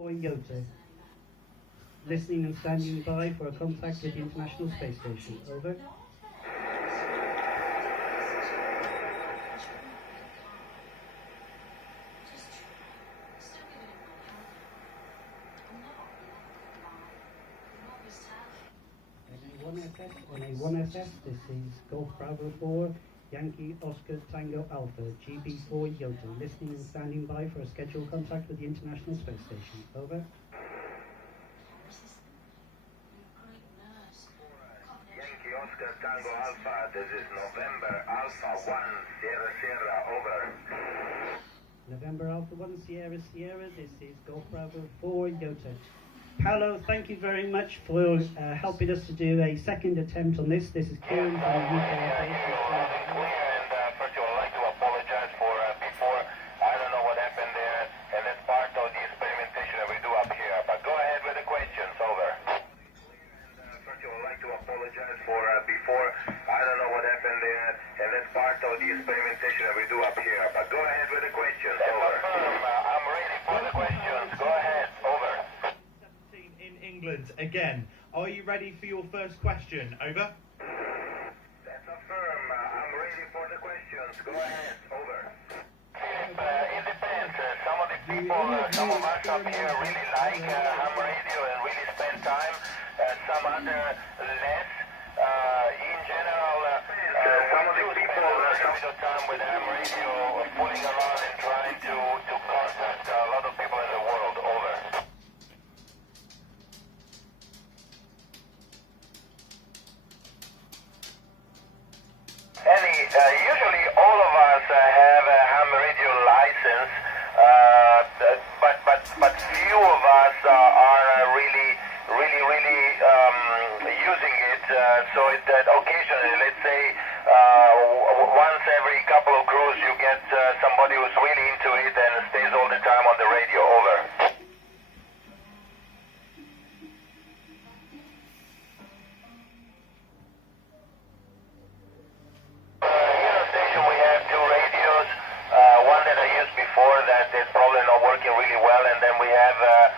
YOTA. Listening and standing by for a contact with the International Space Station. Over. NA1FS, this is Golf Bravo 4, Yankee Oscar Tango Alpha, GB4 YOTA. Listening and standing by for a scheduled contact with the International Space Station. Over. Yankee Oscar Tango Alpha, this is November Alpha 1, Sierra Sierra, over. November Alpha 1, Sierra Sierra, this is Golf Bravo 4, YOTA. Paolo, thank you very much for helping us to do a second attempt on this. This is Kieran from the UK Operations. First of all, I'd like to apologize for before. I don't know what happened there, and that's part of the experimentation that we do up here. But go ahead with the questions, over. First of all, I'd like to apologize for before. I don't know what happened there, and that's part of the experimentation that we do up here. But go ahead with the questions, over. I'm ready for the questions. Go ahead, over. England again. Are you ready for your first question? Over. That's affirm. I'm ready for the questions. Go ahead. Over. It depends. Some of the people, some of us up here really like ham radio and really spend time. Some other less. In general, some of the people spend a bit of time with ham radio, fooling around and trying to contact a lot of people in the world. Over. Usually all of us have a ham radio license, but few of us are really using it. So that occasionally, let's say once every couple of crews, you get somebody who's really into it and stays all the time on the radio. Over. That is probably not working really well, and then we have a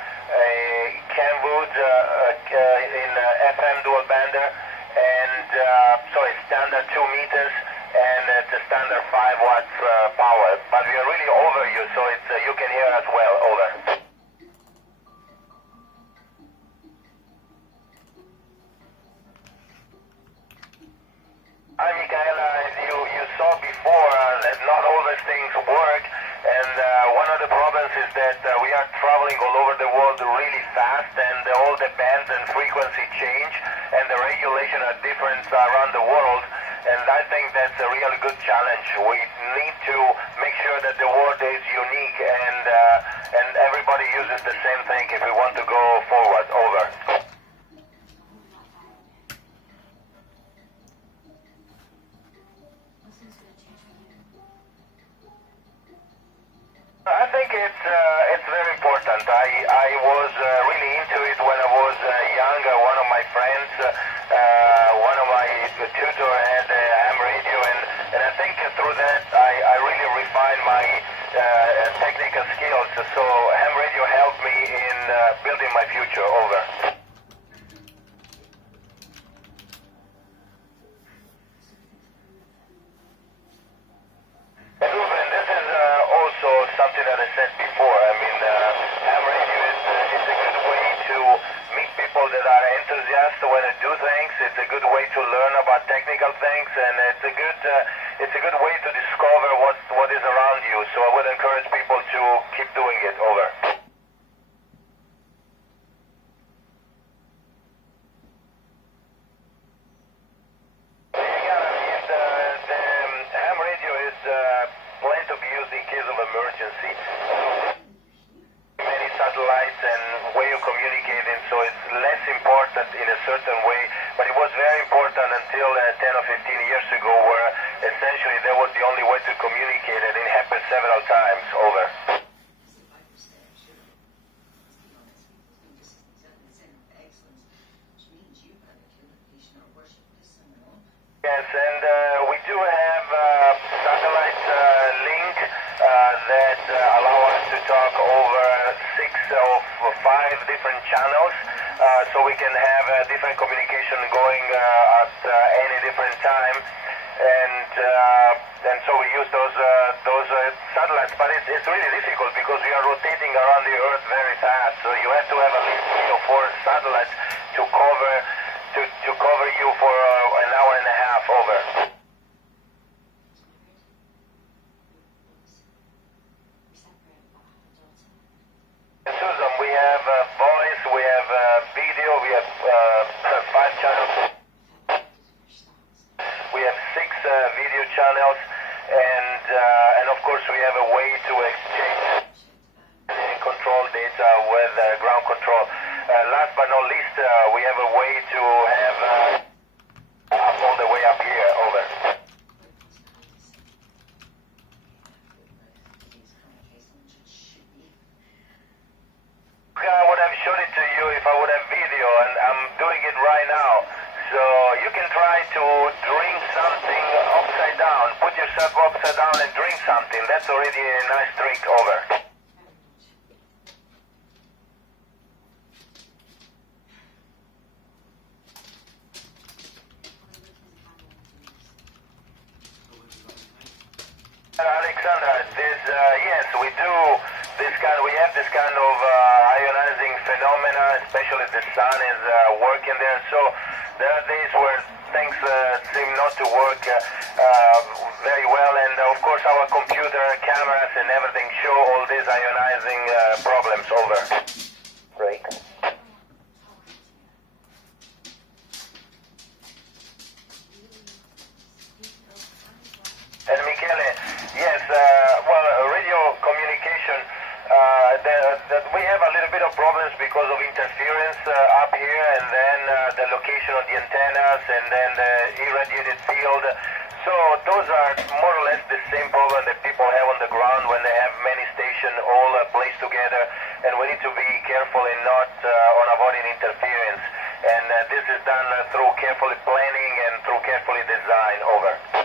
Kenwood in FM dual bander, and sorry, standard 2 meters, and it's a standard 5 watts power. But we are really over you, so it's you can hear us well. Over. Hi, Michaela. As you saw before, that not all these things work. And one of the problems is that we are traveling all over the world really fast, and all the bands and frequency change, and the regulations are different around the world. And I think that's a really good challenge. We need to make sure that the world is unique, and everybody uses the same thing if we want to go forward. Over. I think it's very important. I was really into it when I was young. One of my friends, one of my tutor had a ham radio, and I think through that I really refined my technical skills. So ham radio helped me in building my future. Over. Something that I said before. I mean, ham radio is a good way to meet people that are enthusiasts when they do things. It's a good way to learn about technical things, and it's a good way to discover what is around you. So I would encourage people to keep doing it. Over. Planned to be used in case of emergency. Many satellites and way of communicating, so it's less important in a certain way, but it was very important until 10 or 15 years ago, where essentially that was the only way to communicate, and it happened several times. Over. Yes, and we do have satellite link that allow us to talk over 6 of 5 different channels, so we can have different communication going at any different time. And so we use those satellites, but it's really difficult because we are rotating around the Earth very fast. So you have to have at least 3 or 4 satellites to cover you for an hour and a half over. In Susan, we have voice, we have video, we have 5 channels. We have 6 video channels, and of course we have a way to exchange and control data with ground control. Last but not least, we have a way to have all the way up here, over. I would have shown it to you if I would have video, and I'm doing it right now. So you can try to drink something upside down. Put yourself upside down and drink something. That's already a nice trick, over. Alexandra, yes, we do this kind. We have this kind of ionizing phenomena, especially the sun is working there. So there are days where things seem not to work very well, and of course our computer cameras and everything show all these ionizing problems, over. Great. And Michele, yes, well, radio communication, we have a little bit of problems because of interference up here, and then the location of the antennas, and then the irradiated field. So those are more or less the same problem that people have on the ground when they have many stations all placed together, and we need to be careful in not on avoiding interference. And this is done through carefully planning and through carefully design, over.